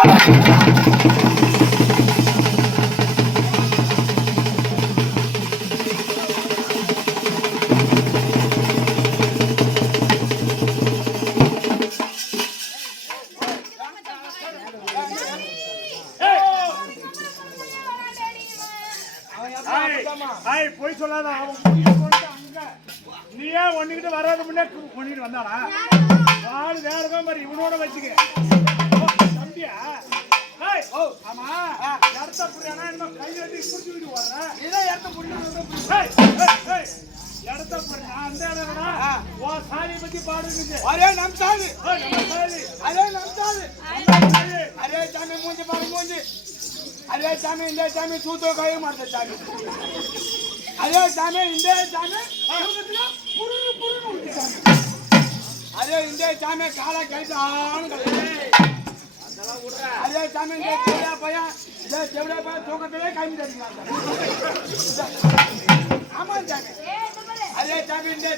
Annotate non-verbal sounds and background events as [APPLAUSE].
[LAUGHS] ஐய் போய் சொல்லாத அவன் நீ ஏன் ஒண்ணுகிட்ட வராது முன்னே கொண்டுட்டு வந்தாடா ஆளு வேற தான் மாதிரி இவனோட வச்சுக்க. தம்பியா? ஆமா. இடத்த புரியனா இன்னும் கை வெட்டி புடிச்சுக்கிட்டு வர்றேன் இதை இடத்த ஓ சாமி பத்தி பாடுறது அரே நம் சாமி அரே நம் சாமி அரே சாமி மூஞ்சி பாரு மூஞ்சி. அரே சாமி இந்த சாமி தூத்தோ கை மாத்த சாமி. அரே சாமி இந்த சாமி. புரு புரு அரே இந்த சாமி காலை கைட்டு ஆணும் சாமி இந்த தேவடா பையன் இந்த தேவடா பையன் தூக்கத்திலே கை தடிக்கலாம் ஆமா சாமி அரே சாமி இந்த